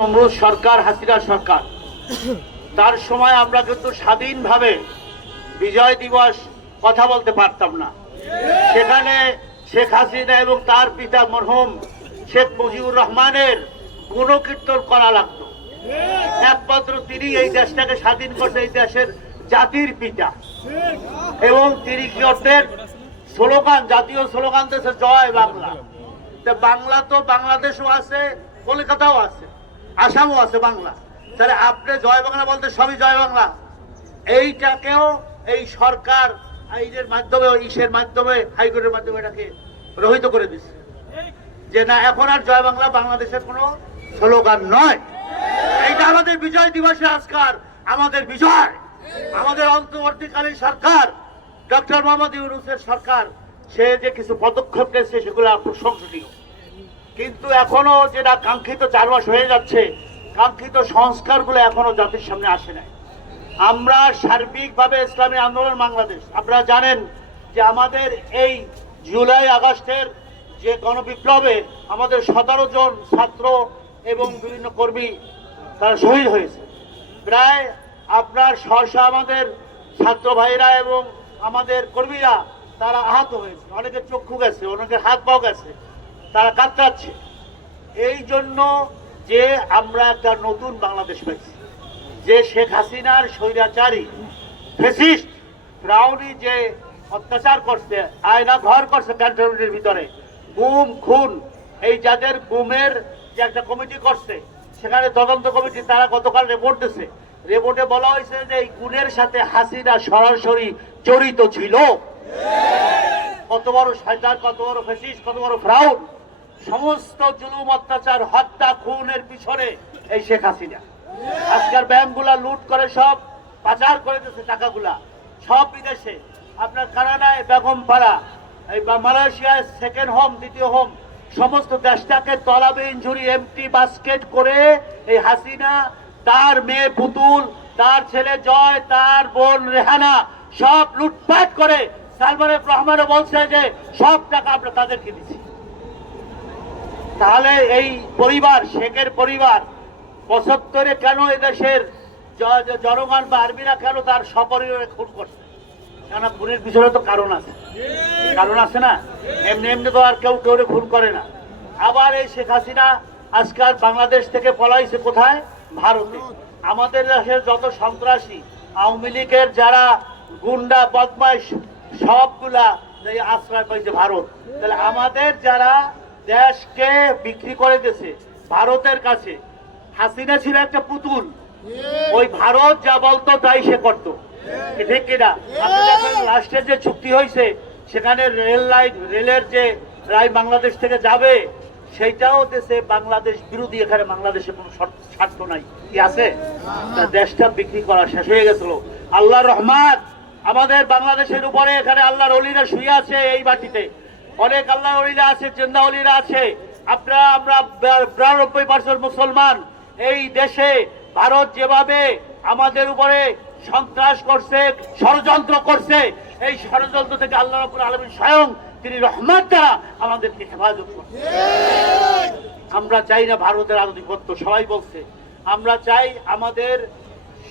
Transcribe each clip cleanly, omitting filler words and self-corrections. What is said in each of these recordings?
নমরুদ সরকার, হাসিনা সরকার, তার সময় আমরা কিন্তু স্বাধীনভাবে বিজয় দিবস কথা বলতে পারতাম না। সেখানে শেখ হাসিনা এবং তার পিতা মরহুম শেখ মুজিবুর রহমানের গুণকীর্তন করা লাগতো। একমাত্র তিনি এই দেশটাকে স্বাধীন করতে, এই দেশের জাতির পিতা, এবং তিনি কি করতেন? স্লোগান, জাতীয় স্লোগান দিয়েছে জয় বাংলা। বাংলা তো বাংলাদেশও আছে, কলকাতাও আছে, আসামও আছে বাংলা। তাহলে আপনি জয় বাংলা বলতে সবই জয় বাংলা। এইটাকেও এই সরকার আইনের মাধ্যমে, ইসের মাধ্যমে, হাইকোর্টের মাধ্যমে এটাকে রহিত করে দিচ্ছে যে না, এখন আর জয় বাংলা বাংলাদেশের কোনো স্লোগান নয়। এইটা আমাদের বিজয় দিবসে আজকার আমাদের বিজয়। আমাদের অন্তর্বর্তীকালীন সরকার, ডক্টর মোহাম্মদ ইউনূসের সরকার, সে যে কিছু পদক্ষেপ নিয়েছে সেগুলো প্রশংসনীয়, কিন্তু এখনো যেটা কাঙ্ক্ষিত 4 মাস হয়ে যাচ্ছে, কাঙ্ক্ষিত সংস্কারগুলো এখনো জাতির সামনে আসে নাই। আমরা সার্বিকভাবে ইসলামী আন্দোলন বাংলাদেশ, আপনারা জানেন যে আমাদের এই জুলাই আগস্টের যে গণবিপ্লবে আমাদের 17 জন ছাত্র এবং বিভিন্ন কর্মী তারা শহীদ হয়েছে। প্রায় আপনার 600 আমাদের ছাত্র ভাইরা এবং আমাদের কর্মীরা তারা আহত হয়েছে, অনেকের চক্ষু গেছে, অনেকের হাত পাও গেছে, তারা কাতরাচ্ছে। এই জন্য যে আমরা একটা নতুন বাংলাদেশ পাইছি, যে শেখ হাসিনার স্বৈরাচারী ফ্যাসিস্ট ফ্রাউনি যে অত্যাচার করছে, আয়না ঘর করছে ক্যান্টনমেন্টের ভিতরে, গুম খুন, এই যাদের গুমের যে একটা কমিটি করছে, সেখানে তদন্ত কমিটি তারা গতকাল রিপোর্ট দিচ্ছে। রিপোর্টে বলা হয়েছে যে এই খুনের সাথে হাসিনা সরাসরি জড়িত ছিল। কত বড় শয়তান, কত বড় ফ্যাসিস্ট, কত বড় ফ্রাউন! সমস্ত জুলুম, অত্যাচার, হত্যা, খুনের পিছনে এই শেখ হাসিনা। আজকের ব্যাংকগুলা লুট করে সব পাচার করে দিচ্ছে, টাকাগুলা সব বিদেশে। আপনার কানাডায় বেগমপাড়া, এই মালয়েশিয়ায় সেকেন্ড হোম, দ্বিতীয় হোম, সমস্ত দেশটাকে তলাবে ইনজুরি এমটি বাস্কেট করে এই হাসিনা, তার মেয়ে পুতুল, তার ছেলে জয়, তার বোন রেহানা সব লুটপাট করে। সালমান এফ রহমানও বলছে যে সব টাকা আমরা তাদেরকে দিচ্ছি। তাহলে এই পরিবার, শেখের পরিবার 75-এ কেন এদেশের জনগণ বা আর্মিরা কেন তার সপরিবারে খুন করছে? কেন? খুনের পিছনে তো কারণ আছে, কারণ আছে না? এমনি এমনি তো আর কেউ কেউ খুন করে না। আবার এই শেখ হাসিনা আজকাল বাংলাদেশ থেকে পলাইছে কোথায়? ভারতে। আমাদের দেশের যত সন্ত্রাসী, আওয়ামী লীগের যারা গুন্ডা বদমাইশ, সবগুলা আশ্রয় পাইছে ভারত। তাহলে আমাদের যারা দেশকে বিক্রি করে দিয়েছে ভারতের কাছে, হাসিনা ছিল একটা পুতুল, ওই ভারত যা বলতো তাই সে করতো, ঠিক কিনা? লাস্টের যে চুক্তি হয়েছে, সেখানে রেলের যে রায় বাংলাদেশ থেকে যাবে, সেইটাও দেশে বাংলাদেশ বিরোধী। এখানে বাংলাদেশে কোনো স্বার্থ নাই, কি আছে? দেশটা বিক্রি করা শেষ হয়ে গেছিল। আল্লাহর রহমান আমাদের বাংলাদেশের উপরে। এখানে আল্লাহর ওলিরা শুয়ে আছে, এই মাটিতে অনেক আল্লাহর ওলিরা আছে, জিন্দা ওলিরা আছে। আমরা 92% মুসলমান। এই দেশে ভারত যেভাবে আমাদের উপরে সন্ত্রাস করছে, ষড়যন্ত্র করছে, এই ষড়যন্ত্র থেকে আল্লাহ রাব্বুল আলামিন স্বয়ং তিনি রহমত দ্বারা আমাদেরকে হেফাজত করছে। আমরা চাই না ভারতের আধিপত্য, সবাই বলছে। আমরা চাই আমাদের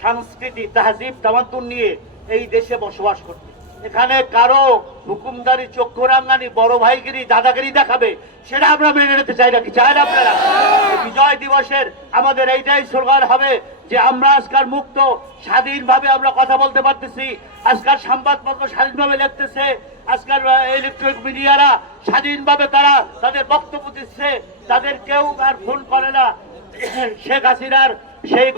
সংস্কৃতি, তাহজিব, তামাদ্দুন নিয়ে এই দেশে বসবাস করতে। এখানে কারো হুকুমদারি, চক্ষুরাঙ্গানি, বড় ভাইগিরি, দাদাগিরি দেখাবে, সেটা আমরা মেনে নিতে চাই না। কি চাই না আপনারা? বিজয় দিবসের আমাদের এইটাই স্লোগান হবে যে আমরা আজকাল মুক্ত, স্বাধীনভাবে আমরা কথা বলতে পারতেছি। আজকাল সংবাদপত্র স্বাধীনভাবে লিখতেছে, আজকাল ইলেকট্রনিক মিডিয়ারা স্বাধীনভাবে তারা তাদের বক্তব্য দিচ্ছে, তাদের কেউ আর ফোন করে না। শেখ হাসিনার সেই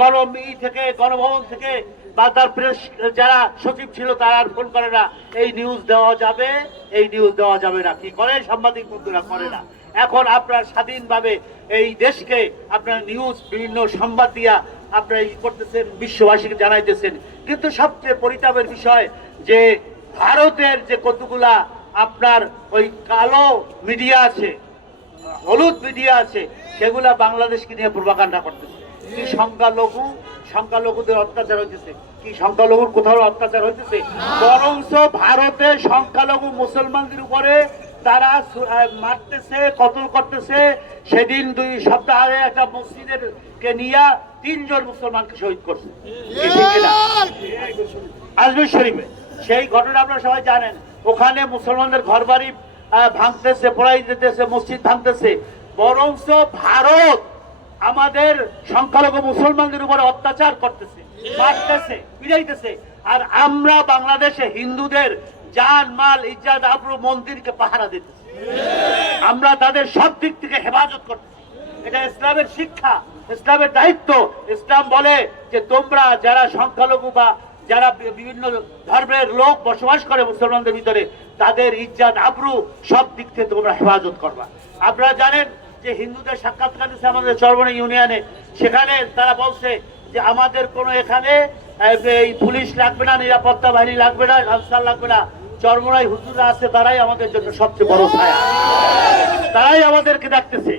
গণভবন থেকে বা তার প্রেস যারা সচিব ছিল তারা আর ফোন করে না, এই নিউজ দেওয়া যাবে, এই নিউজ দেওয়া যাবে না। কি করে? সাংবাদিক বন্ধুরা করে না। এখন আপনার স্বাধীনভাবে এই দেশকে আপনার নিউজ, বিভিন্ন সংবাদ দিয়া আপনারা করতেছেন, বিশ্ববাসীকে জানাইতেছেন। কিন্তু সবচেয়ে পরিতাপের বিষয় যে ভারতের যে কতগুলা আপনার ওই কালো মিডিয়া আছে, হলুদ মিডিয়া আছে, সেগুলা বাংলাদেশকে নিয়ে প্রোপাগান্ডা করতেছে। কি সংখ্যালঘুদের অত্যাচার হইতেছে? কি সংখ্যালঘুর কোথাও অত্যাচার হইতেছে? বরঞ্চ ভারতের সংখ্যালঘু মুসলমানদের উপরে তারা মারতেছে, কতল করতেছে। সেদিন 2 সপ্তাহ আগে একটা মসজিদের কে নিয়ে 3 জন মুসলমানকে শহীদ করছে আজমির শরীফে। সেই ঘটনা আপনারা সবাই জানেন। ওখানে মুসলমানদের ঘরবাড়ি ভাঙতেছে, পোড়াই দিতেছে, মসজিদ ভাঙতেছে। বরঞ্চ ভারত আমাদের সংখ্যালঘু মুসলমানদের উপরে অত্যাচার করতেছে, মারতেছে, পিড়াইতেছে। আর আমরা বাংলাদেশে হিন্দুদের জান মাল ইজ্জত আবরু মন্দিরকে পাহারা দিতেছি। আমরা তাদের সব দিক থেকে হেফাজত করতেছি। এটা ইসলামের শিক্ষা, ইসলামের দায়িত্ব। ইসলাম বলে যে তোমরা যারা সংখ্যালঘু বা যারা বিভিন্ন ধর্মের লোক বসবাস করে মুসলমানদের ভিতরে, তাদের ইজ্জত আবরু সব দিক থেকে তোমরা হেফাজত করবা। আপনারা জানেন যে হিন্দুদের সাক্ষাৎকার দিচ্ছে আমাদের চরমনা ইউনিয়নে। সেখানে তারা বলছে যে আমাদের কোনো এখানে এই পুলিশ লাগবে না, নিরাপত্তা বাহিনী লাগবে না, আনসার লাগবে না। চরমনায় হুজুররা আছে, তারাই আমাদের জন্য সবচেয়ে বড় ছায়া, তারাই আমাদেরকে ডাকতেছে।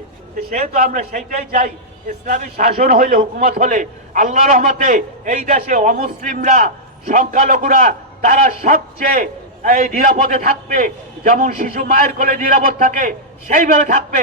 সেহেতু আমরা সেইটাই চাই। ইসলামী শাসন হইলে, হুকুমত হলে আল্লাহ রহমতে এই দেশে অমুসলিমরা, সংখ্যালঘুরা তারা সবচেয়ে নিরাপদে থাকবে। যেমন শিশু মায়ের কোলে নিরাপদ থাকে, সেইভাবে থাকবে।